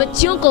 بچیوں کو,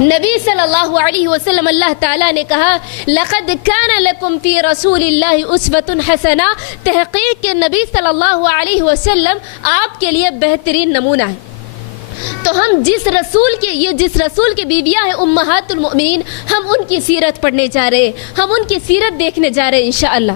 نبی صلی اللہ علیہ وسلم اللہ تعالیٰ نے کہا لقد کان لکم فی رسول اللہ اسوۃ حسنہ، تحقیق کہ نبی صلی اللہ علیہ وسلم آپ کے لیے بہترین نمونہ ہے۔ تو ہم جس رسول کی بیویاں ہیں امہات المؤمنین، ہم ان کی سیرت پڑھنے جا رہے ہیں، ہم ان کی سیرت دیکھنے جا رہے ہیں انشاءاللہ۔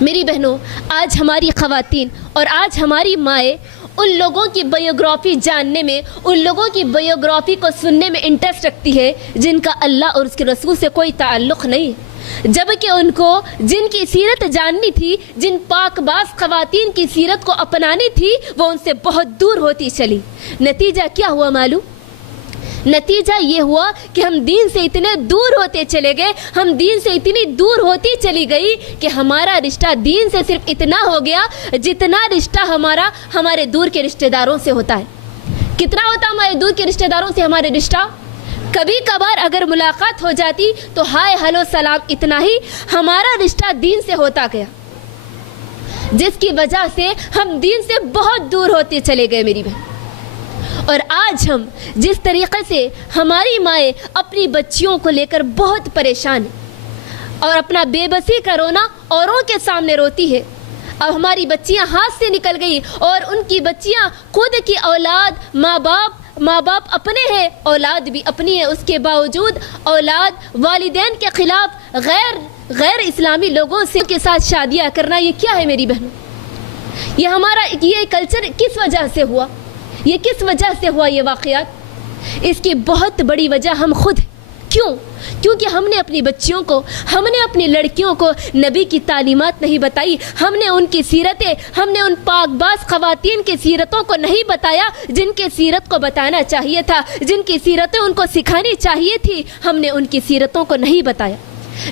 میری بہنوں، آج ہماری خواتین اور آج ہماری مائیں ان لوگوں کی بایوگرافی جاننے میں، ان لوگوں کی بایوگرافی کو سننے میں انٹرسٹ رکھتی ہے جن کا اللہ اور اس کے رسول سے کوئی تعلق نہیں، جبکہ ان کو جن کی سیرت جاننی تھی، جن پاک باز خواتین کی سیرت کو اپنانی تھی، وہ ان سے بہت دور ہوتی چلی۔ نتیجہ کیا ہوا معلوم؟ نتیجہ یہ ہوا کہ ہم دین سے اتنے دور ہوتے چلے گئے، ہم دین سے اتنی دور ہوتی چلی گئی کہ ہمارا رشتہ دین سے صرف اتنا ہو گیا جتنا رشتہ ہمارے دور کے رشتہ داروں سے ہوتا ہے۔ کتنا ہوتا ہمارے دور کے رشتہ داروں سے ہمارے رشتہ؟ کبھی کبھار اگر ملاقات ہو جاتی تو ہائے ہلو سلام، اتنا ہی ہمارا رشتہ دین سے ہوتا گیا، جس کی وجہ سے ہم دین سے بہت دور ہوتے چلے گئے میری بہن۔ اور آج ہم جس طریقے سے ہماری مائیں اپنی بچیوں کو لے کر بہت پریشان ہیں اور اپنا بے بسی کا رونا اوروں کے سامنے روتی ہے، اب ہماری بچیاں ہاتھ سے نکل گئی اور ان کی بچیاں خود کی اولاد، ماں باپ اپنے ہیں، اولاد بھی اپنی ہے، اس کے باوجود اولاد والدین کے خلاف غیر اسلامی لوگوں کے ساتھ شادیاں کرنا، یہ کیا ہے میری بہنوں؟ یہ کلچر کس وجہ سے ہوا؟ یہ کس وجہ سے ہوا یہ واقعات؟ اس کی بہت بڑی وجہ ہم خود ہیں۔ کیونکہ ہم نے اپنی بچیوں کو، ہم نے اپنی لڑکیوں کو نبی کی تعلیمات نہیں بتائی، ہم نے ان کی سیرتیں، ہم نے ان پاک باز خواتین کی سیرتوں کو نہیں بتایا جن کی سیرت کو بتانا چاہیے تھا، جن کی سیرتیں ان کو سکھانی چاہیے تھی، ہم نے ان کی سیرتوں کو نہیں بتایا،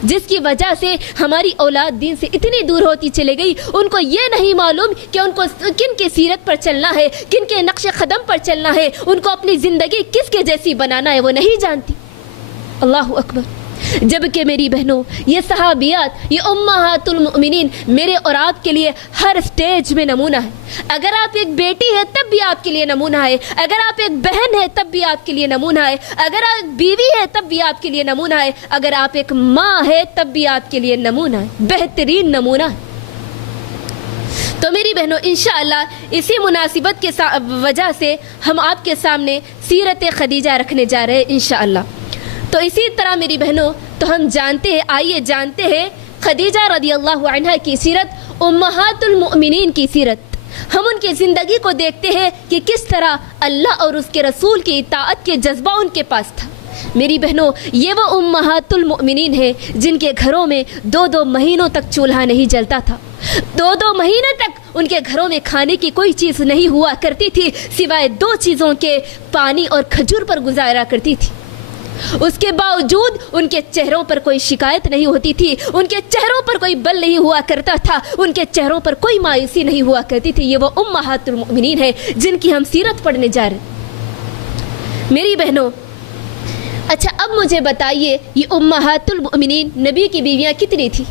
جس کی وجہ سے ہماری اولاد دین سے اتنی دور ہوتی چلے گئی۔ ان کو یہ نہیں معلوم کہ ان کو کن کی سیرت پر چلنا ہے، کن کے نقش قدم پر چلنا ہے، ان کو اپنی زندگی کس کے جیسی بنانا ہے، وہ نہیں جانتی۔ اللہ اکبر۔ جبکہ میری بہنوں، یہ صحابیات، یہ امہات المؤمنین میرے اور آپ کے لیے ہر سٹیج میں نمونہ ہے۔ اگر آپ ایک بیٹی ہے تب بھی آپ کے لیے نمونہ ہے، اگر آپ ایک بہن ہے تب بھی آپ کے لیے نمونہ ہے، اگر آپ بیوی ہے تب بھی آپ کے لیے نمونہ ہے، اگر آپ ایک ماں ہے تب بھی آپ کے لیے نمونہ ہے، بہترین نمونہ ہے۔ تو میری بہنوں، انشاءاللہ اسی مناسبت کے وجہ سے ہم آپ کے سامنے سیرت خدیجہ رکھنے جا رہے ہیں انشاءاللہ۔ تو اسی طرح میری بہنوں، تو ہم جانتے ہیں، آئیے جانتے ہیں خدیجہ رضی اللہ عنہ کی سیرت، امہات المؤمنین کی سیرت۔ ہم ان کی زندگی کو دیکھتے ہیں کہ کس طرح اللہ اور اس کے رسول کی اطاعت کے جذبہ ان کے پاس تھا۔ میری بہنوں، یہ وہ امہات المؤمنین ہیں جن کے گھروں میں 2 مہینوں تک چولہا نہیں جلتا تھا، 2 مہینے تک ان کے گھروں میں کھانے کی کوئی چیز نہیں ہوا کرتی تھی سوائے 2 چیزوں کے، پانی اور کھجور پر گزارا کرتی تھی۔ اس کے باوجود ان کے چہروں پر کوئی شکایت نہیں ہوتی تھی، ان کے چہروں پر کوئی بل نہیں ہوا کرتا تھا، ان کے چہروں پر کوئی مایوسی نہیں ہوا کرتی تھی۔ یہ وہ امہات المؤمنین ہیں جن کی ہم سیرت پڑھنے جا رہے ہیں میری بہنوں۔ اچھا، اب مجھے بتائیے، یہ امہات المؤمنین نبی کی بیویاں کتنی تھی؟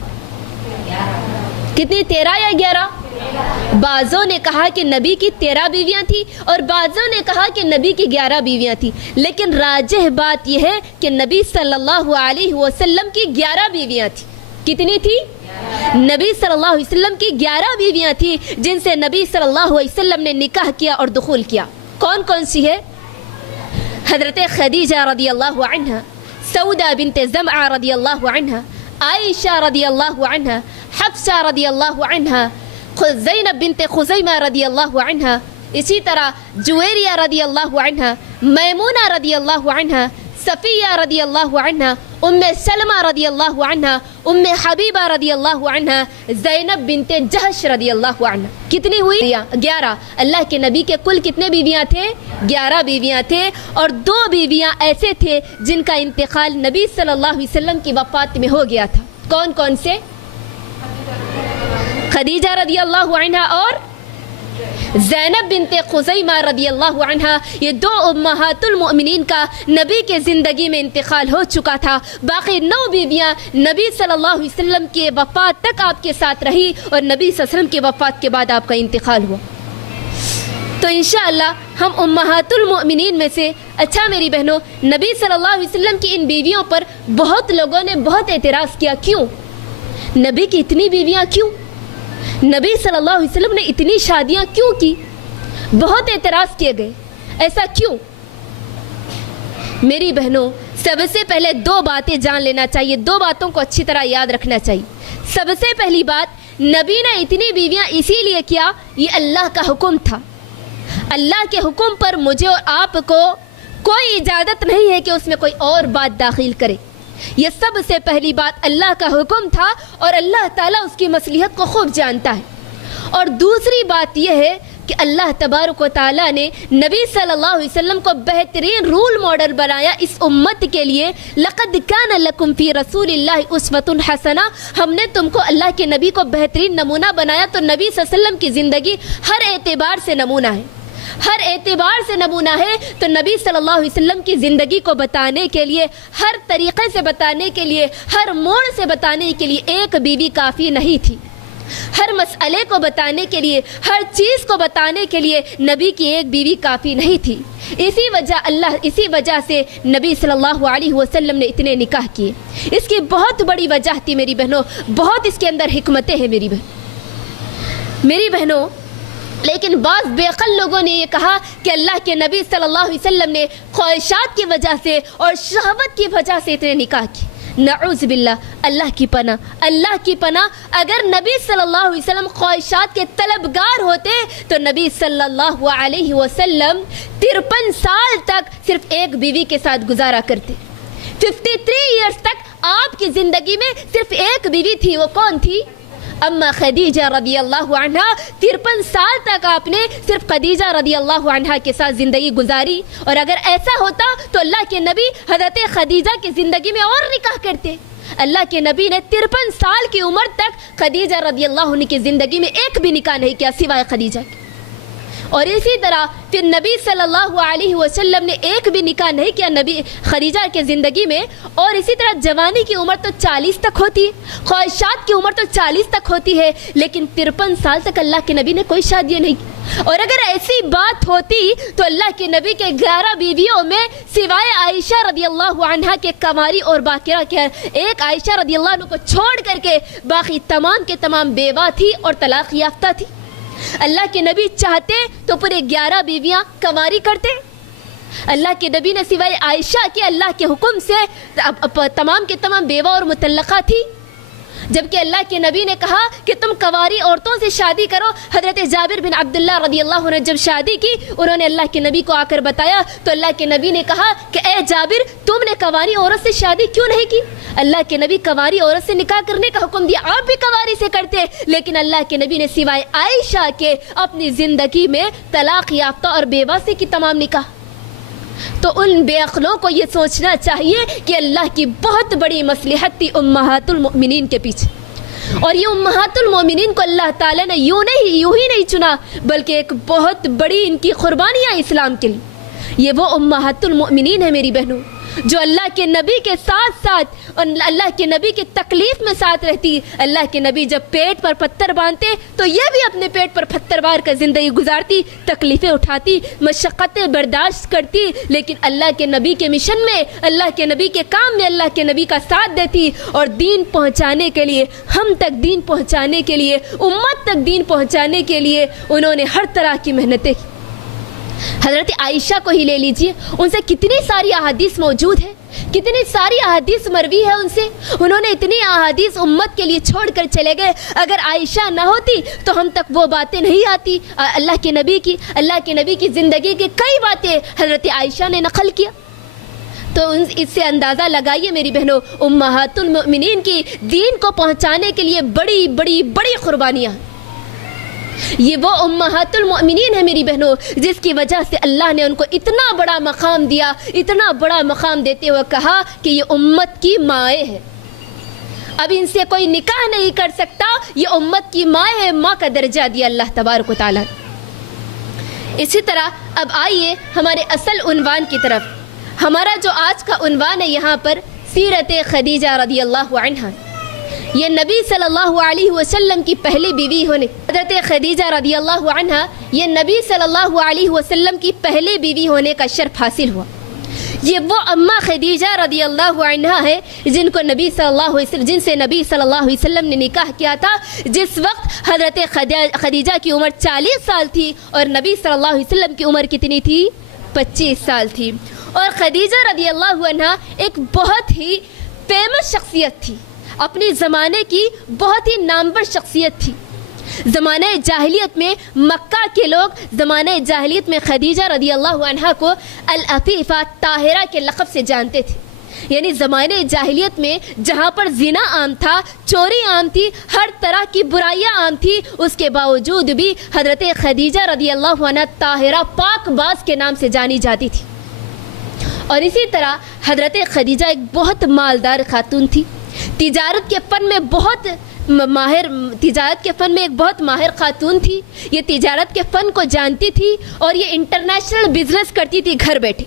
کتنی؟ 13 یا 11؟ بعضوں نے کہا کہ نبی کی 13 بیویاں تھی اور بعضوں نے کہا کہ نبی کی 11 بیویاں تھی، لیکن راجح بات یہ ہے کہ نبی صلی اللہ علیہ وسلم کی 11 بیویاں تھی۔ کتنی تھی؟ نبی صلی اللہ علیہ وسلم کی 11 بیویاں تھی جن سے نبی صلی اللہ علیہ وسلم نے نکاح کیا اور دخول کیا۔ کون کون سی ہے؟ حضرت خدیجہ رضی اللہ عنہ، سودہ بنت زمعہ رضی اللہ عنہ، عائشہ رضی اللہ عنہ، حفصہ رضی اللہ عنہ، زینب بنت خزیمہ رضی اللہ عنہ، اسی طرح جویریہ رضی اللہ عنہ، میمونہ رضی اللہ عنہ، صفیہ رضی اللہ عنہ، ام سلمہ رضی اللہ عنہ، ام حبیبہ رضی اللہ عنہ، زینب بنت جہش رضی اللہ عنہ۔ کتنی ہوئی؟ 11۔ اللہ کے نبی کے کل کتنے بیویاں تھے؟ 11 بیویاں تھے، اور 2 بیویاں ایسے تھے جن کا انتقال نبی صلی اللہ علیہ وسلم کی وفات میں ہو گیا تھا۔ کون کون سے؟ خدیجہ رضی اللہ عنہ اور زینب بنت خزیمہ رضی اللہ عنہ۔ یہ 2 امہات المؤمنین کا نبی کے زندگی میں انتقال ہو چکا تھا، باقی 9 بیویاں نبی صلی اللہ علیہ وسلم کے وفات تک آپ کے ساتھ رہی اور نبی صلی اللہ علیہ وسلم کی وفات کے بعد آپ کا انتقال ہوا۔ تو انشاءاللہ ہم امہات المؤمنین میں سے اچھا میری بہنوں نبی صلی اللہ علیہ وسلم کی ان بیویوں پر بہت لوگوں نے بہت اعتراض کیا. کیوں نبی کی اتنی بیویاں کیوں؟ نبی صلی اللہ علیہ وسلم نے اتنی شادیاں کیوں کی؟ بہت اعتراض کیے گئے. ایسا کیوں؟ میری بہنوں سب سے پہلے دو باتیں جان لینا چاہیے, دو باتوں کو اچھی طرح یاد رکھنا چاہیے. سب سے پہلی بات, نبی نے اتنی بیویاں اسی لیے کیا, یہ اللہ کا حکم تھا. اللہ کے حکم پر مجھے اور آپ کو کوئی اجازت نہیں ہے کہ اس میں کوئی اور بات داخل کرے. یہ سب سے پہلی بات اللہ کا حکم تھا اور اللہ تعالیٰ اس کی مصلحت کو خوب جانتا ہے. اور دوسری بات یہ ہے کہ اللہ تبارک و تعالیٰ نے نبی صلی اللہ علیہ وسلم کو بہترین رول ماڈل بنایا اس امت کے لیے. لقد کان لکم فی رسول اللہ اسوۃ حسنہ, ہم نے تم کو اللہ کے نبی کو بہترین نمونہ بنایا. تو نبی صلی اللہ علیہ وسلم کی زندگی ہر اعتبار سے نمونہ ہے, ہر اعتبار سے نمونہ ہے. تو نبی صلی اللہ علیہ وسلم کی زندگی کو بتانے کے لیے, ہر طریقے سے بتانے کے لیے, ہر موڑ سے بتانے کے لیے ایک بیوی کافی نہیں تھی. ہر مسئلے کو بتانے کے لیے, ہر چیز کو بتانے کے لیے نبی کی ایک بیوی کافی نہیں تھی. اسی وجہ سے نبی صلی اللہ علیہ وسلم نے اتنے نکاح کیے. اس کی بہت بڑی وجہ تھی میری بہنوں, بہت اس کے اندر حکمتیں ہیں میری بہنوں. لیکن بعض بے عقل لوگوں نے یہ کہا کہ اللہ کے نبی صلی اللہ علیہ وسلم نے خواہشات کی وجہ سے اور شہوت کی وجہ سے اتنے نکاح کیے. نعوذ باللہ, اللہ کی پناہ, اللہ کی پناہ. اگر نبی صلی اللہ علیہ وسلم خواہشات کے طلبگار ہوتے تو نبی صلی اللہ علیہ وسلم 53 سال تک صرف ایک بیوی کے ساتھ گزارا کرتے. 53 ایئرز تک آپ کی زندگی میں صرف ایک بیوی تھی. وہ کون تھی؟ اما خدیجہ رضی اللہ عنہا. 53 سال تک آپ نے صرف خدیجہ رضی اللہ عنہا کے ساتھ زندگی گزاری. اور اگر ایسا ہوتا تو اللہ کے نبی حضرت خدیجہ کی زندگی میں اور نکاح کرتے. اللہ کے نبی نے 53 سال کی عمر تک خدیجہ رضی اللہ عنہ کی زندگی میں ایک بھی نکاح نہیں کیا سوائے خدیجہ کے. اور اسی طرح پھر نبی صلی اللہ علیہ وسلم نے ایک بھی نکاح نہیں کیا نبی خدیجہ کے زندگی میں. اور اسی طرح جوانی کی عمر تو 40 تک ہوتی ہے, خواہشات کی عمر تو 40 تک ہوتی ہے, لیکن 53 سال تک اللہ کے نبی نے کوئی شادی نہیں کی. اور اگر ایسی بات ہوتی تو اللہ کے نبی کے 11 بیویوں میں سوائے عائشہ رضی اللہ عنہا کے کنواری اور باقرہ کے ایک عائشہ رضی اللہ عنہ کو چھوڑ کر کے باقی تمام کے تمام بیوہ تھی اور طلاق یافتہ تھی. اللہ کے نبی چاہتے تو پورے 11 بیویاں کنواری کرتے. اللہ کے نبی نے سوائے عائشہ کے اللہ کے حکم سے تمام کے تمام بیوہ اور مطلقہ تھی. جبکہ اللہ کے نبی نے کہا کہ تم کنواری عورتوں سے شادی کرو. حضرت جابر بن عبداللہ رضی اللہ عنہ جب شادی کی, انہوں نے اللہ کے نبی کو آ کر بتایا تو اللہ کے نبی نے کہا کہ اے جابر, تم نے کنواری عورت سے شادی کیوں نہیں کی؟ اللہ کے نبی کنواری عورت سے نکاح کرنے کا حکم دیا, آپ بھی کنواری سے کرتے. لیکن اللہ کے نبی نے سوائے عائشہ کے اپنی زندگی میں طلاق یافتہ اور بیوہ سے کی تمام نکاح. تو ان بے عقلوں کو یہ سوچنا چاہیے کہ اللہ کی بہت بڑی مصلحت تھی امہات المؤمنین کے پیچھے. اور یہ امہات المؤمنین کو اللہ تعالیٰ نے یوں ہی نہیں چنا, بلکہ ایک بہت بڑی ان کی قربانیاں اسلام کے لیے. یہ وہ امہات المؤمنین ہیں میری بہنوں جو اللہ کے نبی کے ساتھ ساتھ اور اللہ کے نبی کے تکلیف میں ساتھ رہتی. اللہ کے نبی جب پیٹ پر پتھر باندھتے تو یہ بھی اپنے پیٹ پر پتھر بار کر زندگی گزارتی, تکلیفیں اٹھاتی, مشقتیں برداشت کرتی, لیکن اللہ کے نبی کے مشن میں, اللہ کے نبی کے کام میں اللہ کے نبی کا ساتھ دیتی. اور دین پہنچانے کے لیے, ہم تک دین پہنچانے کے لیے, امت تک دین پہنچانے کے لیے انہوں نے ہر طرح کی محنتیں کی. حضرت عائشہ کو ہی لے لیجئے, ان سے کتنی ساری احادیث موجود ہیں, کتنی ساری احادیث مروی ہے ان سے. انہوں نے اتنی احادیث امت کے لیے چھوڑ کر چلے گئے. اگر عائشہ نہ ہوتی تو ہم تک وہ باتیں نہیں آتی اللہ کے نبی کی. اللہ کے نبی کی زندگی کی کئی باتیں حضرت عائشہ نے نقل کیا. تو اس سے اندازہ لگائیے میری بہنوں, امہات المؤمنین کی دین کو پہنچانے کے لیے بڑی بڑی بڑی قربانیاں. یہ وہ امہات المؤمنین ہیں میری بہنوں جس کی وجہ سے اللہ نے ان کو اتنا بڑا مقام دیا, اتنا بڑا مقام دیتے ہوئے کہا کہ یہ امت کی مائیں ہیں. اب ان سے کوئی نکاح نہیں کر سکتا, یہ امت کی مائیں ہیں. ماں کا درجہ دیا اللہ تبارک و تعالیٰ. اسی طرح اب آئیے ہمارے اصل عنوان کی طرف. ہمارا جو آج کا عنوان ہے یہاں پر سیرت خدیجہ رضی اللہ عنہا. یہ نبی صلی اللہ علیہ وسلم کی پہلی بیوی ہونے حضرت خدیجہ رضی اللہ عنہا یہ نبی صلی اللہ علیہ وسلم کی پہلی بیوی ہونے کا شرف حاصل ہوا. یہ وہ اماں خدیجہ رضی اللہ عنہا ہے جن سے نبی صلی اللہ علیہ وسلم نے نکاح کیا تھا جس وقت حضرت خدیجہ کی عمر 40 سال تھی اور نبی صلی اللہ علیہ وسلم کی عمر کتنی تھی؟ 25 سال تھی. اور خدیجہ رضی اللہ عنہا ایک بہت ہی فیمس شخصیت تھی, اپنے زمانے کی بہت ہی نامور شخصیت تھی. زمانہ جاہلیت میں مکہ کے لوگ زمانہ جاہلیت میں خدیجہ رضی اللہ عنہا کو العفیفہ طاہرہ کے لقب سے جانتے تھے. یعنی زمانہ جاہلیت میں جہاں پر زنا عام تھا, چوری عام تھی, ہر طرح کی برائیاں عام تھی, اس کے باوجود بھی حضرت خدیجہ رضی اللہ عنہا طاہرہ پاک باز کے نام سے جانی جاتی تھی. اور اسی طرح حضرت خدیجہ ایک بہت مالدار خاتون تھی. تجارت کے فن میں ایک بہت ماہر خاتون تھی. یہ تجارت کے فن کو جانتی تھی اور یہ انٹرنیشنل بزنس کرتی تھی گھر بیٹھے.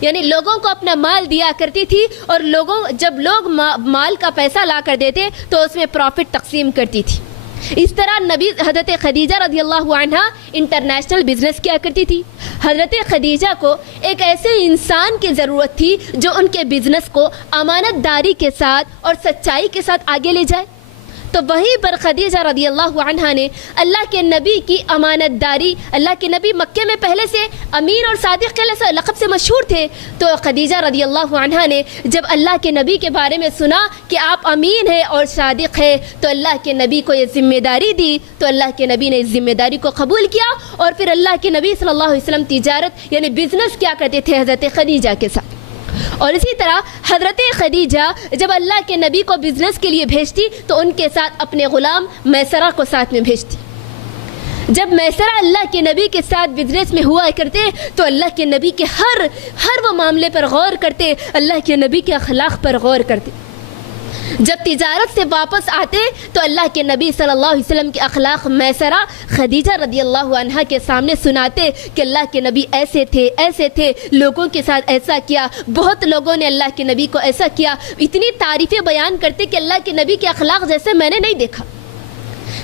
یعنی لوگوں کو اپنا مال دیا کرتی تھی اور جب لوگ مال کا پیسہ لا کر دیتے تو اس میں پروفٹ تقسیم کرتی تھی. اس طرح حضرت خدیجہ رضی اللہ عنہا انٹرنیشنل بزنس کیا کرتی تھی. حضرت خدیجہ کو ایک ایسے انسان کی ضرورت تھی جو ان کے بزنس کو امانت داری کے ساتھ اور سچائی کے ساتھ آگے لے جائے. تو وہیں پر خدیجہ رضی اللہ عنہا نے اللہ کے نبی کی امانت داری, اللہ کے نبی مکے میں پہلے سے امین اور صادق کے لقب سے مشہور تھے, تو خدیجہ رضی اللہ عنہا نے جب اللہ کے نبی کے بارے میں سنا کہ آپ امین ہیں اور صادق ہیں تو اللہ کے نبی کو یہ ذمہ داری دی. تو اللہ کے نبی نے اس ذمہ داری کو قبول کیا اور پھر اللہ کے نبی صلی اللہ علیہ وسلم تجارت یعنی بزنس کیا کرتے تھے حضرت خدیجہ کے ساتھ. اور اسی طرح حضرت خدیجہ جب اللہ کے نبی کو بزنس کے لیے بھیجتی تو ان کے ساتھ اپنے غلام میسرہ کو ساتھ میں بھیجتی. جب میسرہ اللہ کے نبی کے ساتھ بزنس میں ہوا کرتے تو اللہ کے نبی کے ہر وہ معاملے پر غور کرتے, اللہ کے نبی کے اخلاق پر غور کرتے. جب تجارت سے واپس آتے تو اللہ کے نبی صلی اللہ علیہ وسلم کے اخلاق میسرہ خدیجہ رضی اللہ عنہا کے سامنے سناتے کہ اللہ کے نبی ایسے تھے, لوگوں کے ساتھ ایسا کیا, بہت لوگوں نے اللہ کے نبی کو ایسا کیا. اتنی تعریفیں بیان کرتے کہ اللہ کے نبی کے اخلاق جیسے میں نے نہیں دیکھا.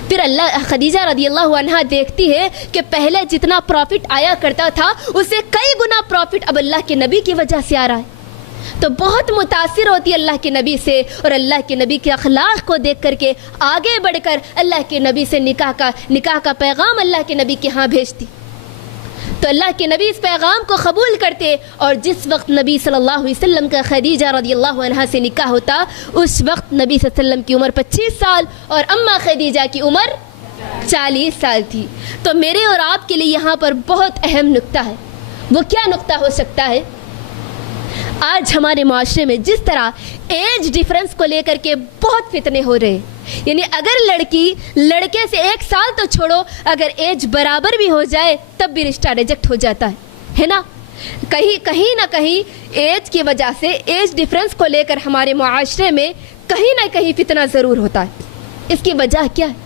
پھر خدیجہ رضی اللہ عنہا دیکھتی ہے کہ پہلے جتنا پروفٹ آیا کرتا تھا اس سے کئی گنا پروفٹ اب اللہ کے نبی کی وجہ سے آ رہا ہے. تو بہت متاثر ہوتی اللہ کے نبی سے اور اللہ کے نبی کے اخلاق کو دیکھ کر کے آگے بڑھ کر اللہ کے نبی سے نکاح کا پیغام اللہ کے نبی کے ہاں بھیجتی. تو اللہ کے نبی اس پیغام کو قبول کرتے اور جس وقت نبی صلی اللہ علیہ وسلم کا خدیجہ رضی اللہ عنہا سے نکاح ہوتا اس وقت نبی صلی اللہ علیہ وسلم کی عمر 25 سال اور اماں خدیجہ کی عمر 40 سال تھی. تو میرے اور آپ کے لیے یہاں پر بہت اہم نقطہ ہے. وہ کیا نقطہ ہو سکتا ہے؟ آج ہمارے معاشرے میں جس طرح ایج ڈیفرنس کو لے کر کے بہت فتنے ہو رہے ہیں. یعنی اگر لڑکی لڑکے سے 1 سال تو چھوڑو, اگر ایج برابر بھی ہو جائے تب بھی رشتہ ریجیکٹ ہو جاتا ہے نا. کہیں نہ کہیں ایج کی وجہ سے ایج ڈیفرنس کو لے کر ہمارے معاشرے میں کہیں نہ کہیں فتنہ ضرور ہوتا ہے. اس کی وجہ کیا ہے؟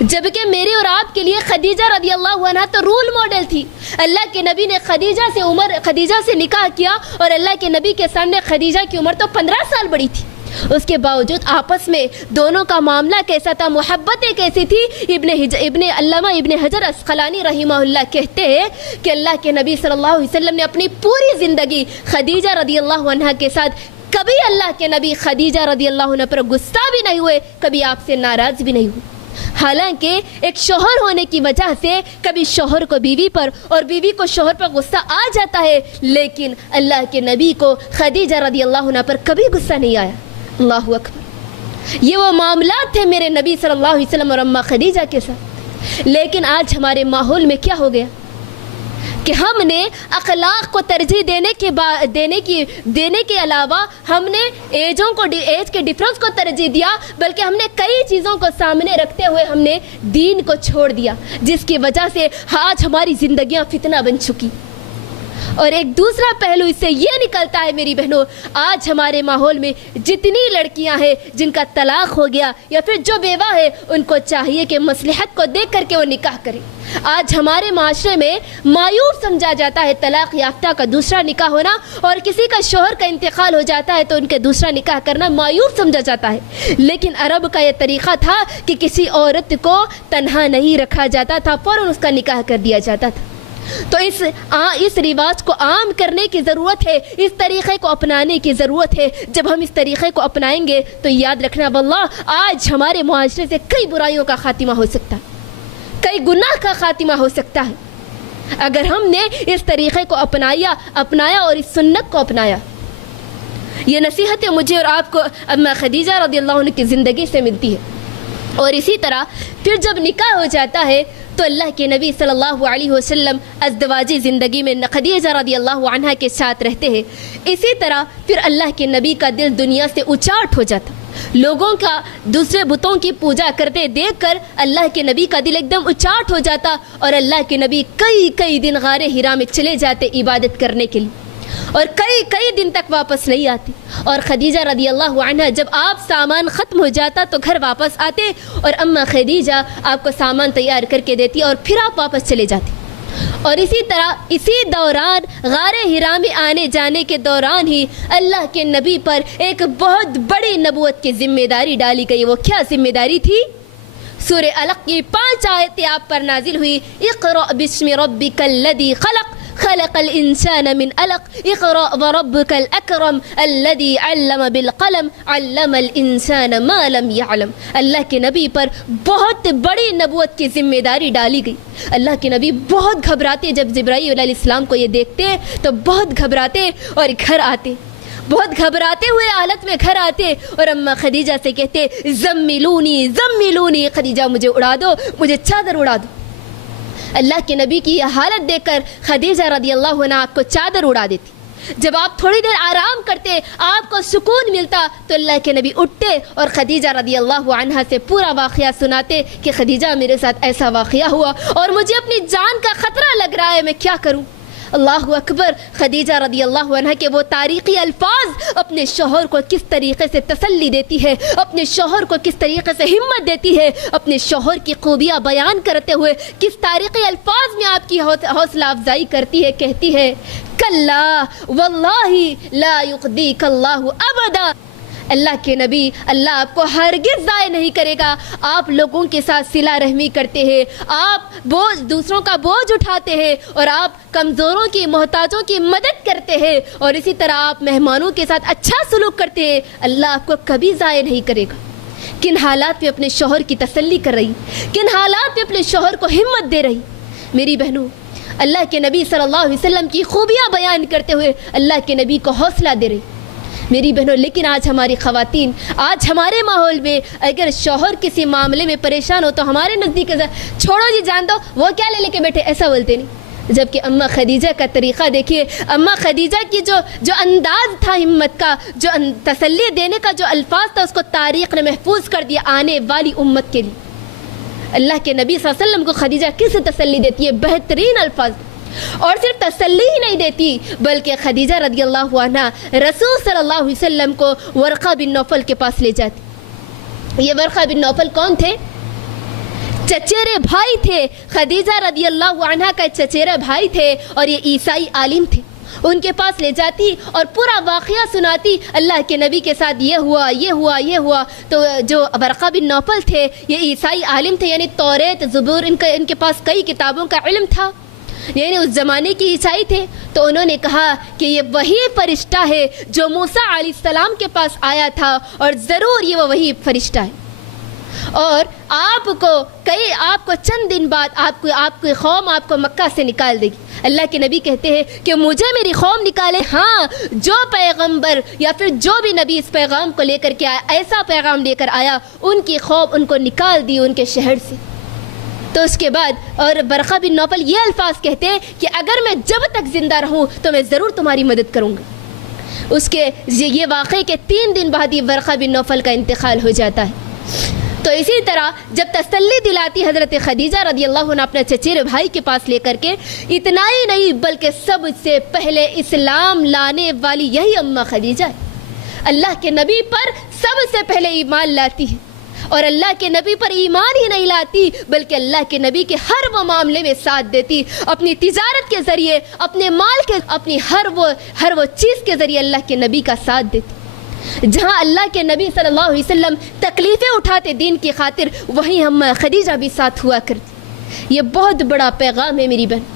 جبکہ میرے اور آپ کے لیے خدیجہ رضی اللہ عنہا تو رول ماڈل تھی. اللہ کے نبی نے خدیجہ سے نکاح کیا اور اللہ کے نبی کے سامنے خدیجہ کی عمر تو 15 سال بڑی تھی. اس کے باوجود آپس میں دونوں کا معاملہ کیسا تھا, محبتیں کیسی تھی. علامہ ابن حجر عسقلانی رحمہ اللہ کہتے ہیں کہ اللہ کے نبی صلی اللہ علیہ وسلم نے اپنی پوری زندگی خدیجہ رضی اللہ عنہا کے ساتھ کبھی اللہ کے نبی خدیجہ رضی اللہ عنہ پر غصہ بھی نہیں ہوئے, کبھی آپ سے ناراض بھی نہیں ہوئے. حالانکہ ایک شوہر ہونے کی وجہ سے کبھی شوہر کو بیوی پر اور بیوی کو شوہر پر غصہ آ جاتا ہے, لیکن اللہ کے نبی کو خدیجہ رضی اللہ عنہ پر کبھی غصہ نہیں آیا. اللہ اکبر. یہ وہ معاملات تھے میرے نبی صلی اللہ علیہ وسلم اور اماں خدیجہ کے ساتھ. لیکن آج ہمارے ماحول میں کیا ہو گیا کہ ہم نے اخلاق کو ترجیح دینے کے علاوہ ہم نے ایج کے ڈفرنس کو ترجیح دیا, بلکہ ہم نے کئی چیزوں کو سامنے رکھتے ہوئے ہم نے دین کو چھوڑ دیا, جس کی وجہ سے آج ہماری زندگیاں فتنہ بن چکی. اور ایک دوسرا پہلو اس سے یہ نکلتا ہے میری بہنوں، آج ہمارے ماحول میں جتنی لڑکیاں ہیں جن کا طلاق ہو گیا یا پھر جو بیوہ ہے، ان کو چاہیے کہ مصلحت کو دیکھ کر کے وہ نکاح کریں۔ آج ہمارے معاشرے میں مایوس سمجھا جاتا ہے طلاق یافتہ کا دوسرا نکاح ہونا، اور کسی کا شوہر کا انتقال ہو جاتا ہے تو ان کے دوسرا نکاح کرنا مایوس سمجھا جاتا ہے۔ لیکن عرب کا یہ طریقہ تھا کہ کسی عورت کو تنہا نہیں رکھا جاتا تھا، فوراً اس کا نکاح کر دیا جاتا تھا۔ تو اس رواج کو عام کرنے کی ضرورت ہے، اس طریقے کو اپنانے کی ضرورت ہے۔ جب ہم اس طریقے کو اپنائیں گے تو یاد رکھنا واللہ آج ہمارے معاشرے سے کئی برائیوں کا خاتمہ ہو سکتا ہے، کئی گناہ کا خاتمہ ہو سکتا ہے، اگر ہم نے اس طریقے کو اپنایا اور اس سنت کو اپنایا۔ یہ نصیحتیں مجھے اور آپ کو اماں خدیجہ رضی اللہ عنہ کی زندگی سے ملتی ہے۔ اور اسی طرح پھر جب نکاح ہو جاتا ہے تو اللہ کے نبی صلی اللہ علیہ وسلم ازدواجی زندگی میں خدیجہ رضی اللہ عنہا کے ساتھ رہتے ہیں۔ اسی طرح پھر اللہ کے نبی کا دل دنیا سے اچاٹ ہو جاتا، لوگوں کا دوسرے بتوں کی پوجا کرتے دیکھ کر اللہ کے نبی کا دل ایک دم اچاٹ ہو جاتا، اور اللہ کے نبی کئی دن غار حرا میں چلے جاتے عبادت کرنے کے لیے، اور کئی دن تک واپس نہیں آتے۔ اور خدیجہ رضی اللہ عنہا جب آپ سامان ختم ہو جاتا تو گھر واپس آتے، اور اماں خدیجہ آپ کو سامان تیار کر کے دیتی اور پھر آپ واپس چلے جاتے۔ اور اسی طرح اسی دوران غار حرا میں آنے جانے کے دوران ہی اللہ کے نبی پر ایک بہت بڑی نبوت کی ذمہ داری ڈالی گئی۔ وہ کیا ذمہ داری تھی؟ سورہ علق کی 5 آیتیں آپ پر نازل ہوئی۔ اقرأ بسم ربک الذی خلق خلق الانسان من علق اقرأ وربك الاکرم الذی علم بالقلم علم الانسان ما لم يعلم۔ اللہ کے نبی پر بہت بڑی نبوت کی ذمہ داری ڈالی گئی۔ اللہ کے نبی بہت گھبراتے، جب جبرائیل علیہ السلام کو یہ دیکھتے تو بہت گھبراتے اور گھر آتے، بہت گھبراتے ہوئے حالت میں گھر آتے اور اماں خدیجہ سے کہتے زملونی، خدیجہ مجھے اڑا دو، مجھے چادر اڑا دو۔ اللہ کے نبی کی یہ حالت دیکھ کر خدیجہ رضی اللہ عنہا آپ کو چادر اڑا دیتی۔ جب آپ تھوڑی دیر آرام کرتے، آپ کو سکون ملتا، تو اللہ کے نبی اٹھتے اور خدیجہ رضی اللہ عنہا سے پورا واقعہ سناتے کہ خدیجہ میرے ساتھ ایسا واقعہ ہوا اور مجھے اپنی جان کا خطرہ لگ رہا ہے، میں کیا کروں؟ اللہ اکبر۔ خدیجہ رضی اللہ عنہ کے وہ تاریخی الفاظ اپنے شوہر کو کس طریقے سے تسلی دیتی ہے، اپنے شوہر کو کس طریقے سے ہمت دیتی ہے، اپنے شوہر کی خوبیاں بیان کرتے ہوئے کس تاریخی الفاظ میں آپ کی حوصلہ افزائی کرتی ہے، کہتی ہے کلا واللہ لا یخزیک اللہ ابدا۔ اللہ کے نبی، اللہ آپ کو ہرگز ضائع نہیں کرے گا۔ آپ لوگوں کے ساتھ صلہ رحمی کرتے ہیں، آپ دوسروں کا بوجھ اٹھاتے ہیں، اور آپ کمزوروں کی، محتاجوں کی مدد کرتے ہیں، اور اسی طرح آپ مہمانوں کے ساتھ اچھا سلوک کرتے ہیں۔ اللہ آپ کو کبھی ضائع نہیں کرے گا۔ کن حالات میں اپنے شوہر کی تسلی کر رہی، کن حالات میں اپنے شوہر کو ہمت دے رہی۔ میری بہنوں، اللہ کے نبی صلی اللہ علیہ وسلم کی خوبیاں بیان کرتے ہوئے اللہ کے نبی کو حوصلہ دے رہی میری بہنوں۔ لیکن آج ہماری خواتین، آج ہمارے ماحول میں اگر شوہر کسی معاملے میں پریشان ہو تو ہمارے نزدیک چھوڑو جی، جان دو، وہ کیا لے کے بیٹھے، ایسا بولتے نہیں۔ جبکہ اماں خدیجہ کا طریقہ دیکھیے، اماں خدیجہ کی جو انداز تھا ہمت کا، جو تسلی دینے کا جو الفاظ تھا، اس کو تاریخ نے محفوظ کر دیا آنے والی امت کے لیے۔ اللہ کے نبی صلی اللہ علیہ وسلم کو خدیجہ کس تسلی دیتی ہے؟ بہترین الفاظ، اور صرف تسلی ہی نہیں دیتی بلکہ خدیجہ رضی اللہ عنہ رسول صلی اللہ علیہ وسلم کو ورقہ بن نوفل کے پاس لے جاتی۔ یہ ورقہ بن نوفل کون تھے؟ چچیرے بھائی تھے، خدیجہ رضی اللہ عنہ کا چچیرے بھائی تھے، اور یہ عیسائی عالم تھے۔ ان کے پاس لے جاتی اور پورا واقعہ سناتی، اللہ کے نبی کے ساتھ یہ ہوا۔ تو جو ورقہ بن نوفل تھے یہ عیسائی عالم تھے، یعنی توریت، زبور، ان کے پاس کئی کتابوں کا علم تھا، یعنی اس زمانے کی عیسائی تھے۔ تو انہوں نے کہا کہ یہ وہی فرشتہ ہے جو موسیٰ علیہ السلام کے پاس آیا تھا، اور ضرور یہ وہی فرشتہ ہے، اور آپ کو چند دن بعد آپ کی قوم آپ کو مکہ سے نکال دے گی۔ اللہ کے نبی کہتے ہیں کہ مجھے میری قوم نکالے، ہاں، جو پیغمبر یا پھر جو بھی نبی اس پیغام کو لے کر کے آیا، ایسا پیغام لے کر آیا، ان کی قوم ان کو نکال دی ان کے شہر سے۔ تو اس کے بعد اور ورقہ بن نوفل یہ الفاظ کہتے ہیں کہ اگر میں جب تک زندہ رہوں تو میں ضرور تمہاری مدد کروں گا۔ اس کے یہ واقعے کے 3 دن بعد یہ ورقہ بن نوفل کا انتقال ہو جاتا ہے۔ تو اسی طرح جب تسلی دلاتی حضرت خدیجہ رضی اللہ عنہ اپنے چچیرے بھائی کے پاس لے کر کے، اتنا ہی نہیں بلکہ سب سے پہلے اسلام لانے والی یہی اماں خدیجہ ہے۔ اللہ کے نبی پر سب سے پہلے ایمان لاتی ہے، اور اللہ کے نبی پر ایمان ہی نہیں لاتی بلکہ اللہ کے نبی کے ہر وہ معاملے میں ساتھ دیتی، اپنی تجارت کے ذریعے، اپنے مال کے، اپنی ہر وہ چیز کے ذریعے اللہ کے نبی کا ساتھ دیتی۔ جہاں اللہ کے نبی صلی اللہ علیہ وسلم تکلیفیں اٹھاتے دین کی خاطر، وہیں ہم خدیجہ بھی ساتھ ہوا کرتی۔ یہ بہت بڑا پیغام ہے میری بہن۔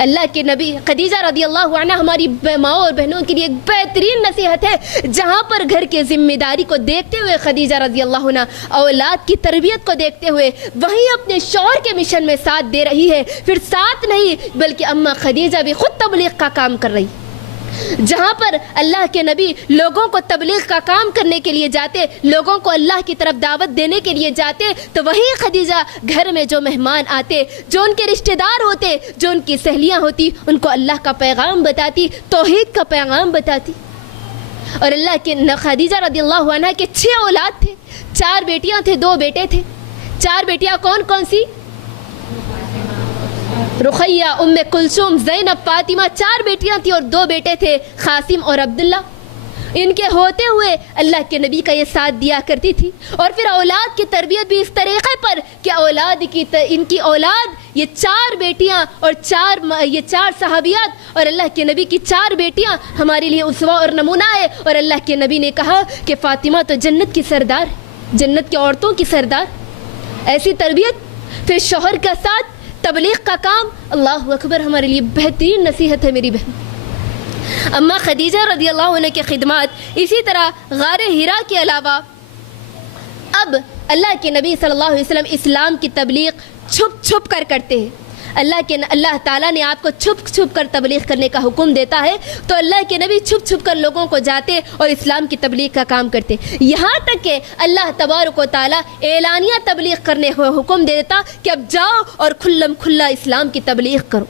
اللہ کے نبی خدیجہ رضی اللہ عنہ ہماری ماؤں اور بہنوں کے لیے ایک بہترین نصیحت ہے، جہاں پر گھر کے ذمہ داری کو دیکھتے ہوئے خدیجہ رضی اللہ عنہ اولاد کی تربیت کو دیکھتے ہوئے وہیں اپنے شوہر کے مشن میں ساتھ دے رہی ہے۔ پھر ساتھ نہیں بلکہ اماں خدیجہ بھی خود تبلیغ کا کام کر رہی، جہاں پر اللہ کے نبی لوگوں کو تبلیغ کا کام کرنے کے لیے جاتے، لوگوں کو اللہ کی طرف دعوت دینے کے لیے جاتے، تو وہی خدیجہ گھر میں جو مہمان آتے، جو ان کے رشتہ دار ہوتے، جو ان کی سہیلیاں ہوتی، ان کو اللہ کا پیغام بتاتی، توحید کا پیغام بتاتی۔ اور اللہ کے خدیجہ رضی اللہ عنہ کے 6 اولاد تھے، 4 بیٹیاں تھے، 2 بیٹے تھے۔ 4 بیٹیاں کون کون سی؟ رقیہ، ام کلثوم، زینب، فاطمہ، 4 بیٹیاں تھیں اور 2 بیٹے تھے، قاسم اور عبداللہ۔ ان کے ہوتے ہوئے اللہ کے نبی کا یہ ساتھ دیا کرتی تھی۔ اور پھر اولاد کی تربیت بھی اس طریقے پر کہ ان کی اولاد، یہ 4 بیٹیاں اور 4 صحابیات اور اللہ کے نبی کی 4 بیٹیاں ہمارے لیے اسوہ اور نمونہ ہے۔ اور اللہ کے نبی نے کہا کہ فاطمہ تو جنت کی سردار ہے، جنت کی عورتوں کی سردار۔ ایسی تربیت، پھر شوہر کا ساتھ، تبلیغ کا کام، اللہ اکبر، ہمارے لیے بہترین نصیحت ہے میری بہن۔ اماں خدیجہ رضی اللہ عنہ کی خدمات، اسی طرح غار حرا کے علاوہ اب اللہ کے نبی صلی اللہ علیہ وسلم اسلام کی تبلیغ چھپ چھپ کر کرتے ہیں۔ اللہ تعالیٰ نے آپ کو چھپ چھپ کر تبلیغ کرنے کا حکم دیتا ہے، تو اللہ کے نبی چھپ چھپ کر لوگوں کو جاتے اور اسلام کی تبلیغ کا کام کرتے، یہاں تک کہ اللہ تبارک و تعالیٰ اعلانیہ تبلیغ کرنے کا حکم دیتا کہ اب جاؤ اور کھلم کھلا اسلام کی تبلیغ کرو۔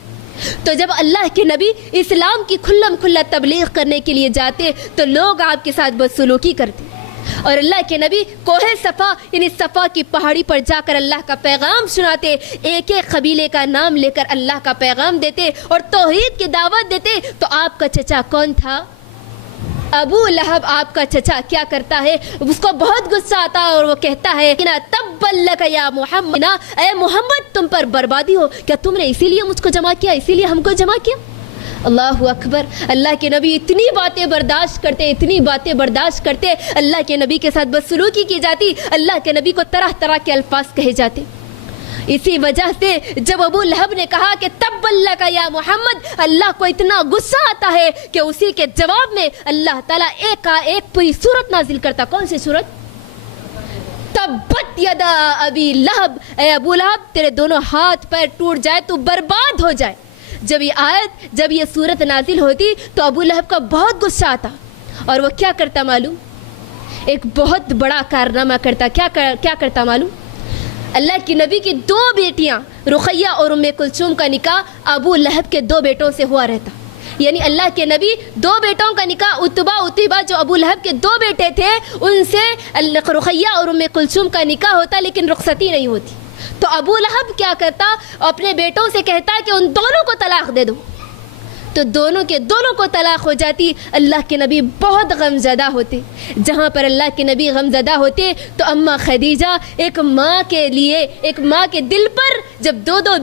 تو جب اللہ کے نبی اسلام کی کھلم کھلا تبلیغ کرنے کے لیے جاتے تو لوگ آپ کے ساتھ بدسلوکی کرتے، اور اللہ کے نبی کوہ صفا یعنی صفا کی پہاڑی پر جا کر اللہ کا پیغام سناتے، ایک ایک قبیلے کا نام لے کر اللہ کا پیغام دیتے اور توحید کی دعوت دیتے۔ تو آپ کا چچا کون تھا؟ ابو لہب آپ کا چچا کیا کرتا ہے؟ اس کو بہت غصہ آتا ہے اور وہ کہتا ہے کہ تبا لک یا محمد، اے محمد تم پر بربادی ہو، کیا تم نے اسی لیے مجھ کو جمع کیا، اسی لیے ہم کو جمع کیا؟ اللہ اکبر۔ اللہ کے نبی اتنی باتیں برداشت کرتے، اتنی باتیں برداشت کرتے، اللہ کے نبی کے ساتھ بدسلوکی کی جاتی، اللہ کے نبی کو طرح طرح کے الفاظ کہے جاتے۔ اسی وجہ سے جب ابو لہب نے کہا کہ تبا لک یا محمد، اللہ کو اتنا غصہ آتا ہے کہ اسی کے جواب میں اللہ تعالیٰ ایک پوری سورت نازل کرتا۔ کون سی سورت؟ تبت یدا ابی لہب، اے ابو لہب تیرے دونوں ہاتھ پیر ٹوٹ جائے، تو برباد ہو جائے۔ جب یہ سورت نازل ہوتی تو ابو لہب کا بہت غصہ آتا، اور وہ کیا کرتا معلوم؟ ایک بہت بڑا کارنامہ کرتا۔ کیا کرتا معلوم؟ اللہ کی نبی کی 2 بیٹیاں رقیہ اور ام کلثوم کا نکاح ابو لہب کے 2 بیٹوں سے ہوا رہتا، یعنی اللہ کے نبی 2 بیٹوں کا نکاح، عتبہ جو ابو لہب کے 2 بیٹے تھے ان سے رقیہ اور ام کلثوم کا نکاح ہوتا، لیکن رخصتی نہیں ہوتی۔ تو ابو لہب کیا کرتا؟ اپنے بیٹوں سے کہتا کہ ان دونوں کو طلاق دے دو، تو دونوں کو طلاق ہو جاتی۔ اللہ کے نبی بہت غم زدہ ہوتے۔ جہاں پر اللہ کے نبی غم زدہ ہوتے تو اماں خدیجہ ایک ماں کے دل پر، جب 2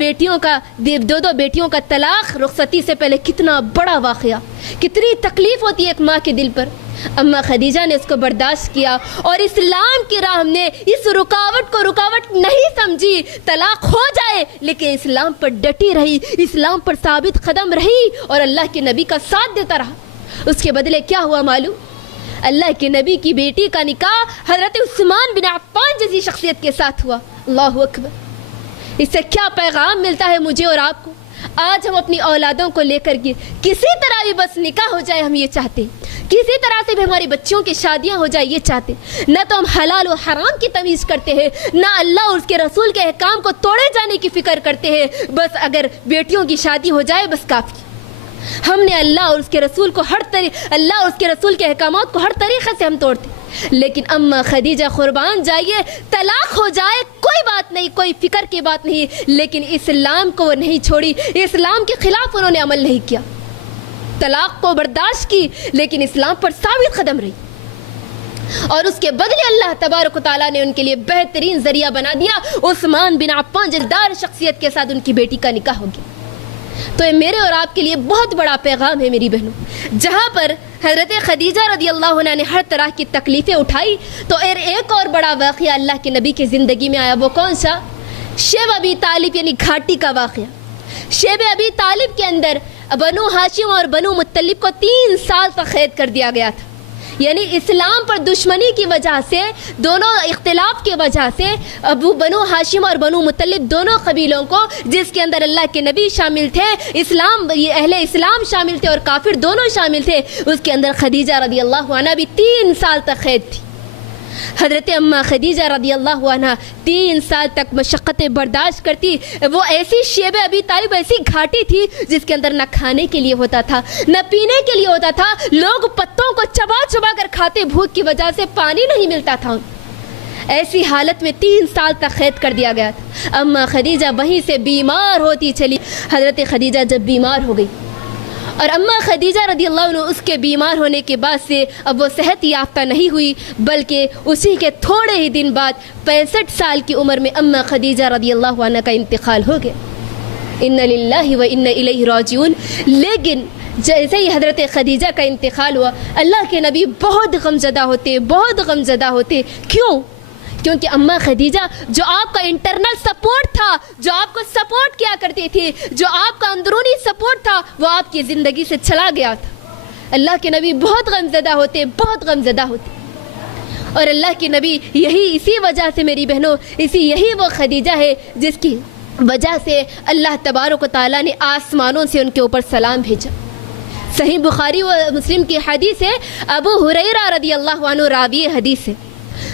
بیٹیوں کا طلاق رخصتی سے پہلے، کتنا بڑا واقعہ، کتنی تکلیف ہوتی ہے ایک ماں کے دل پر۔ اماں خدیجہ نے اس کو برداشت کیا اور اسلام کی راہ نے اس رکاوٹ کو رکاوٹ نہیں سمجھی۔ طلاق ہو جائے لیکن اسلام پر ڈٹی رہی، اسلام پر ثابت قدم رہی اور اللہ کے نبی کا ساتھ دیتا رہا۔ اس کے بدلے کیا ہوا معلوم؟ اللہ کے نبی کی بیٹی کا نکاح حضرت عثمان بن عفان جیسی شخصیت کے ساتھ ہوا۔ اللہ اکبر۔ اس سے کیا پیغام ملتا ہے مجھے اور آپ کو؟ آج ہم اپنی اولادوں کو لے کر کسی طرح بھی بس نکاح ہو جائے، ہم یہ چاہتے ہیں، کسی طرح سے بھی ہماری بچیوں کی شادیاں ہو جائے، یہ چاہتے ہیں۔ نہ تو ہم حلال و حرام کی تمیز کرتے ہیں، نہ اللہ اور اس کے رسول کے احکام کو توڑے جانے کی فکر کرتے ہیں۔ بس اگر بیٹیوں کی شادی ہو جائے بس کافی۔ ہم نے اللہ اور اس کے رسول کے احکامات کو ہر طریقے سے ہم توڑتے ہیں۔ لیکن اما خدیجہ قربان جائیے طلاق ہو جائے کوئی بات نہیں, کوئی فکر کی بات نہیں, لیکن اسلام کو وہ نہیں چھوڑی, اسلام کے خلاف انہوں نے عمل نہیں کیا. طلاق کو برداشت کی لیکن اسلام پر ثابت قدم رہی, اور اس کے بدلے اللہ تبارک و تعالیٰ نے ان کے لیے بہترین ذریعہ بنا دیا. عثمان بن عفان جلدار شخصیت کے ساتھ ان کی بیٹی کا نکاح ہو گیا. تو یہ میرے اور آپ کے لیے بہت بڑا پیغام ہے میری بہنوں. جہاں پر حضرت خدیجہ رضی اللہ عنہ نے ہر طرح کی تکلیفیں اٹھائی, تو ایک اور بڑا واقعہ اللہ کے نبی کی زندگی میں آیا. وہ کون سا؟ شیب ابی طالب یعنی گھاٹی کا واقعہ. شیب ابی طالب کے اندر بنو ہاشم اور بنو مطلب کو 3 سال تک قید کر دیا گیا تھا. یعنی اسلام پر دشمنی کی وجہ سے, دونوں اختلاف کی وجہ سے ابو بنو ہاشم اور بنو مطلب دونوں قبیلوں کو, جس کے اندر اللہ کے نبی شامل تھے, اہل اسلام شامل تھے اور کافر دونوں شامل تھے, اس کے اندر خدیجہ رضی اللہ عنہ بھی 3 سال تک قید تھی. حضرت اماں خدیجہ رضی اللہ عنہ 3 سال تک مشقتیں برداشت کرتی. وہ ایسی شیب ابی طالب ایسی گھاٹی تھی جس کے اندر نہ کھانے کے لیے ہوتا تھا نہ پینے کے لیے ہوتا تھا. لوگ پتوں کو چبا چبا کر کھاتے, بھوک کی وجہ سے پانی نہیں ملتا تھا. ایسی حالت میں 3 سال تک قید کر دیا گیا تھا. اماں خدیجہ وہیں سے بیمار ہوتی چلی. حضرت خدیجہ جب بیمار ہو گئی اور اماں خدیجہ رضی اللہ عنہ اس کے بیمار ہونے کے بعد سے اب وہ صحت یافتہ نہیں ہوئی, بلکہ اسی کے تھوڑے ہی دن بعد 65 سال کی عمر میں اماں خدیجہ رضی اللہ عنہ کا انتقال ہو گیا. انا للہ و انا الیہ راجعون. لیکن جیسے ہی حضرت خدیجہ کا انتقال ہوا, اللہ کے نبی بہت غمزدہ ہوتے, بہت غمزدہ ہوتے. کیوں؟ کیونکہ اماں خدیجہ جو آپ کا انٹرنل سپورٹ تھا, جو آپ کو سپورٹ کیا کرتی تھی, جو آپ کا اندرونی سپورٹ تھا, وہ آپ کی زندگی سے چلا گیا تھا. اللہ کے نبی بہت غمزدہ ہوتے, بہت غمزدہ ہوتے. اور اللہ کے نبی اسی وجہ سے میری بہنوں, یہی وہ خدیجہ ہے جس کی وجہ سے اللہ تبارک و تعالیٰ نے آسمانوں سے ان کے اوپر سلام بھیجا. صحیح بخاری و مسلم کی حدیث ہے, ابو ہریرہ رضی اللہ عنہ راوی حدیث ہے.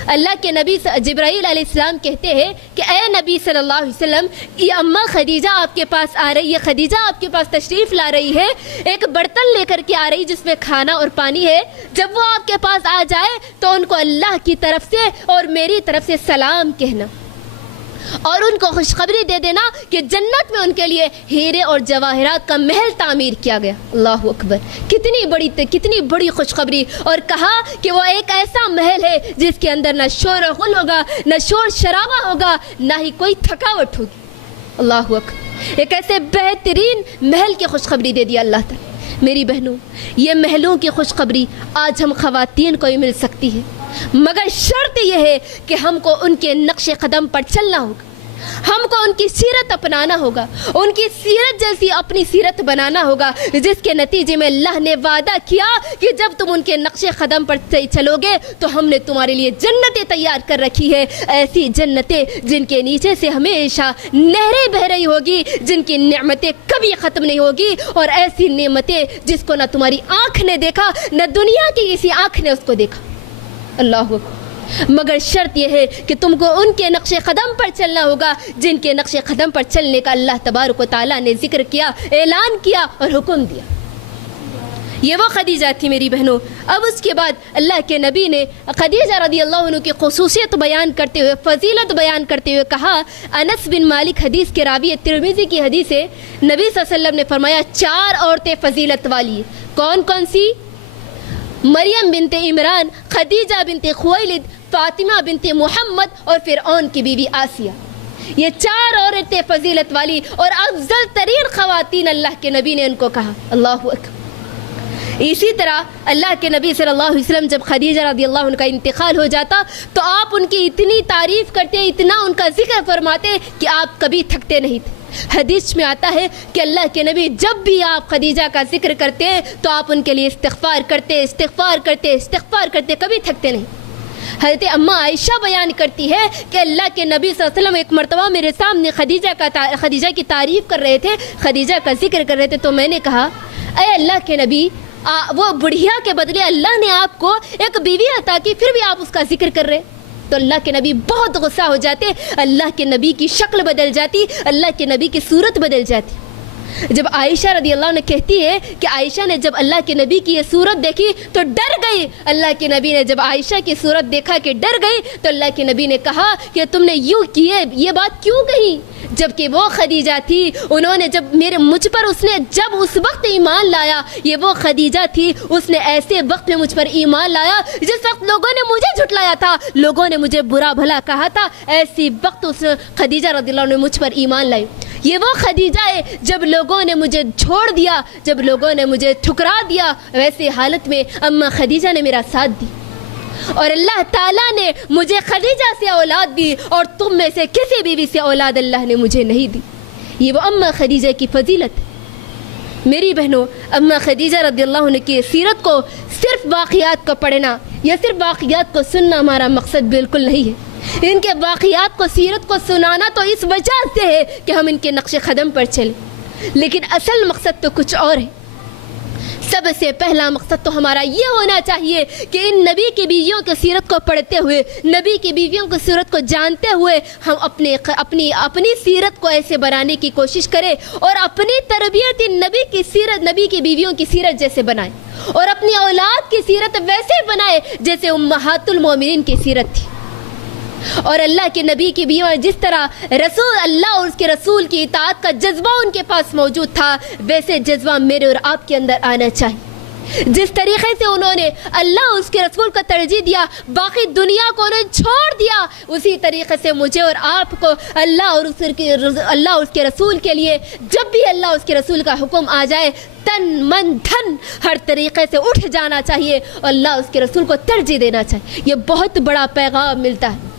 اللہ کے نبی جبرائیل علیہ السلام کہتے ہیں کہ اے نبی صلی اللہ علیہ وسلم, یہ اماں خدیجہ آپ کے پاس آ رہی ہے, خدیجہ آپ کے پاس تشریف لا رہی ہے, ایک برتن لے کر کے آ رہی جس میں کھانا اور پانی ہے. جب وہ آپ کے پاس آ جائے تو ان کو اللہ کی طرف سے اور میری طرف سے سلام کہنا, اور ان کو خوشخبری دے دینا کہ جنت میں ان کے لیے ہیرے اور جواہرات کا محل تعمیر کیا گیا. اللہ اکبر, کتنی بڑی خوشخبری. اور کہا کہ وہ ایک ایسا محل ہے جس کے اندر نہ شور و غل ہوگا, نہ شور شرابہ ہوگا, نہ ہی کوئی تھکاوٹ ہوگی. اللہ اکبر, ایک ایسے بہترین محل کی خوشخبری دے دیا اللہ تعالیٰ. میری بہنوں, یہ محلوں کی خوشخبری آج ہم خواتین کو ہی مل سکتی ہے, مگر شرط یہ ہے کہ ہم کو ان کے نقش قدم پر چلنا ہوگا, ہم کو ان کی سیرت اپنانا ہوگا, ان کی سیرت جیسی اپنی سیرت بنانا ہوگا, جس کے نتیجے میں اللہ نے وعدہ کیا کہ جب تم ان کے نقش قدم پر چلو گے تو ہم نے تمہارے لیے جنتیں تیار کر رکھی ہے. ایسی جنتیں جن کے نیچے سے ہمیشہ نہریں بہ رہی ہوگی, جن کی نعمتیں کبھی ختم نہیں ہوگی, اور ایسی نعمتیں جس کو نہ تمہاری آنکھ نے دیکھا نہ دنیا کی کسی آنکھ نے اس کو دیکھا. اللہ اکبر, مگر شرط یہ ہے کہ تم کو ان کے نقش قدم پر چلنا ہوگا جن کے نقش قدم پر چلنے کا اللہ تبارک و تعالیٰ نے ذکر کیا, اعلان کیا اور حکم دیا. یہ وہ خدیجہ تھی میری بہنوں. اب اس کے بعد اللہ کے نبی نے خدیجہ رضی اللہ عنہ کی خصوصیت بیان کرتے ہوئے, فضیلت بیان کرتے ہوئے کہا. انس بن مالک حدیث کے راوی, ترمذی کی حدیث ہے, نبی صلی اللہ علیہ وسلم نے فرمایا 4 عورتیں فضیلت والی ہیں. کون کون سی؟ مریم بنت عمران, خدیجہ بنت خویلد, فاطمہ بنت محمد اور فرعون کی بیوی آسیہ. یہ 4 عورتیں فضیلت والی اور افضل ترین خواتین اللہ کے نبی نے ان کو کہا. اللہ اکبر. اسی طرح اللہ کے نبی صلی اللہ علیہ وسلم جب خدیجہ رضی اللہ عنہ کا انتقال ہو جاتا تو آپ ان کی اتنی تعریف کرتے, اتنا ان کا ذکر فرماتے کہ آپ کبھی تھکتے نہیں تھے. حدیث میں آتا ہے کہ اللہ کے نبی جب بھی آپ خدیجہ کا ذکر کرتے تو آپ ان کے لیے استغفار کرتے, کبھی تھکتے نہیں. حضرت اماں عائشہ بیان کرتی ہے کہ اللہ کے نبی صلی اللہ علیہ وسلم ایک مرتبہ میرے سامنے خدیجہ کی تعریف کر رہے تھے, خدیجہ کا ذکر کر رہے تھے, تو میں نے کہا اے اللہ کے نبی, وہ بڑھیا کے بدلے اللہ نے آپ کو ایک بیوی عطا کی, پھر بھی آپ اس کا ذکر کر رہے. تو اللہ کے نبی بہت غصہ ہو جاتے, اللہ کے نبی کی شکل بدل جاتی, اللہ کے نبی کی صورت بدل جاتی. جب عائشہ رضی اللہ عنہ کہتی ہے کہ عائشہ نے جب اللہ کے نبی کی یہ صورت دیکھی تو ڈر گئی. اللہ کے نبی نے جب عائشہ کی صورت دیکھا کہ ڈر گئی تو اللہ کے نبی نے کہا کہ تم نے یوں کیے یہ بات کیوں کہی, جبکہ وہ خدیجہ تھی, انہوں نے جب مجھ پر اس نے جب اس وقت ایمان لایا, یہ وہ خدیجہ تھی, اس نے ایسے وقت میں مجھ پر ایمان لایا جس وقت لوگوں نے مجھے جھٹلایا تھا, لوگوں نے مجھے برا بھلا کہا تھا, ایسی وقت اس خدیجہ رضی اللہ عنہ نے مجھ پر ایمان لائی. یہ وہ خدیجہ ہے جب لوگوں نے مجھے چھوڑ دیا, جب لوگوں نے مجھے ٹھکرا دیا, ویسے حالت میں اماں خدیجہ نے میرا ساتھ دی, اور اللہ تعالیٰ نے مجھے خدیجہ سے اولاد دی, اور تم میں سے کسی بیوی سے اولاد اللہ نے مجھے نہیں دی. یہ وہ اماں خدیجہ کی فضیلت ہے. میری بہنوں, اماں خدیجہ رضی اللہ عنہ کی سیرت کو صرف واقعات کو پڑھنا یا صرف واقعات کو سننا ہمارا مقصد بالکل نہیں ہے. ان کے واقعات کو, سیرت کو سنانا تو اس وجہ سے ہے کہ ہم ان کے نقش قدم پر چلیں, لیکن اصل مقصد تو کچھ اور ہے. سب سے پہلا مقصد تو ہمارا یہ ہونا چاہیے کہ ان نبی کی بیویوں کی سیرت کو پڑھتے ہوئے, نبی کی بیویوں کی سیرت کو جانتے ہوئے ہم اپنی سیرت کو ایسے بنانے کی کوشش کریں, اور اپنی تربیت نبی کی سیرت, نبی کی بیویوں کی سیرت جیسے بنائیں, اور اپنی اولاد کی سیرت ویسے بنائے جیسے امہات المومنین کی سیرت تھی. اور اللہ کے نبی کی بیویاں جس طرح رسول اللہ اور اس کے رسول کی اطاعت کا جذبہ ان کے پاس موجود تھا, ویسے جذبہ میرے اور آپ کے اندر آنا چاہیے. جس طریقے سے انہوں نے اللہ اور اس کے رسول کو ترجیح دیا, باقی دنیا کو انہوں نے چھوڑ دیا, اسی طریقے سے مجھے اور آپ کو اللہ اور اس کے رسول کے لیے جب بھی اللہ اور اس کے رسول کا حکم آ جائے تن من دھن ہر طریقے سے اٹھ جانا چاہیے, اللہ اور اس کے رسول کو ترجیح دینا چاہیے. یہ بہت بڑا پیغام ملتا ہے.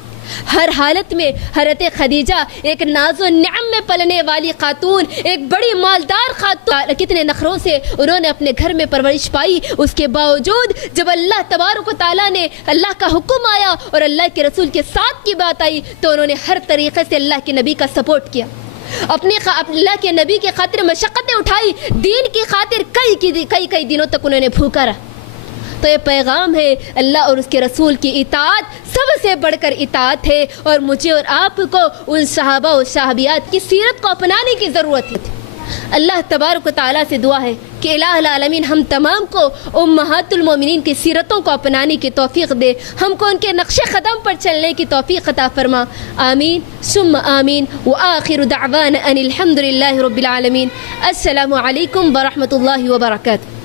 ہر حالت میں حضرت خدیجہ ایک ناز و نعم میں پلنے والی خاتون, ایک بڑی مالدار خاتون, کتنے نخروں سے انہوں نے اپنے گھر میں پرورش پائی. اس کے باوجود جب اللہ تبارک و تعالیٰ نے, اللہ کا حکم آیا اور اللہ کے رسول کے ساتھ کی بات آئی تو انہوں نے ہر طریقے سے اللہ کے نبی کا سپورٹ کیا, اللہ کے نبی کی خاطر مشقتیں اٹھائی, دین کی خاطر کئی دنوں تک انہوں نے بھوکا رہا. تو یہ پیغام ہے اللہ اور اس کے رسول کی اطاعت سب سے بڑھ کر اطاعت ہے, اور مجھے اور آپ کو ان صحابہ و صحابیات کی سیرت کو اپنانے کی ضرورت ہے. اللہ تبارک و تعالیٰ سے دعا ہے کہ الہ العالمین ہم تمام کو امہات المومنین کی سیرتوں کو اپنانے کی توفیق دے, ہم کو ان کے نقش قدم پر چلنے کی توفیق عطا فرما. آمین ثم آمین. وآخر دعوانا ان الحمد للہ رب العالمین. السلام علیکم ورحمۃ اللہ وبرکاتہ.